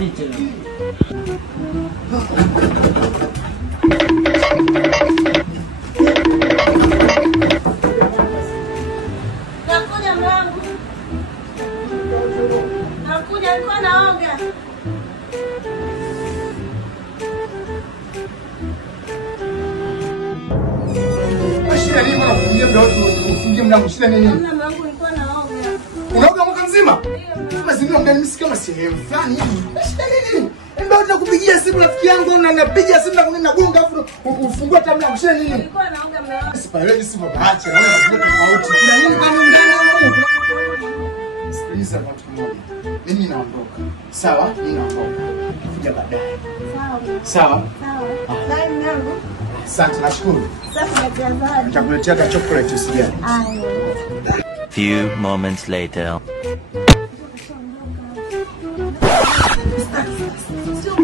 miche. Nakuja mlango. Nakuja nilikuwa naoga. Shida nini bwana kufungia mlango ufungie mlango shida nini? Mama mlango nilikuwa naoga. Unaoga mwaka mzima? Basi ndio ngani msikia kama sehemu fulani hivi. Shida nini? Ndio tunakupigia simu rafiki yangu na napiga simu na kunena gonga afu ufungue hata mlango shida nini? Nilikuwa naoga mlango. Sipaelewi simu baacha naona zile tofauti. Kuna nini kwani ndani huko? Sikiliza watu mmoja. Mimi naondoka. Sawa? Mimi naondoka. Kuja baadaye. Sawa. Sawa? Sawa. Bye mlango. Asante nashukuru. Sasa najazadi. Nitakuletea ka chocolate usijali. Few moments later. Sio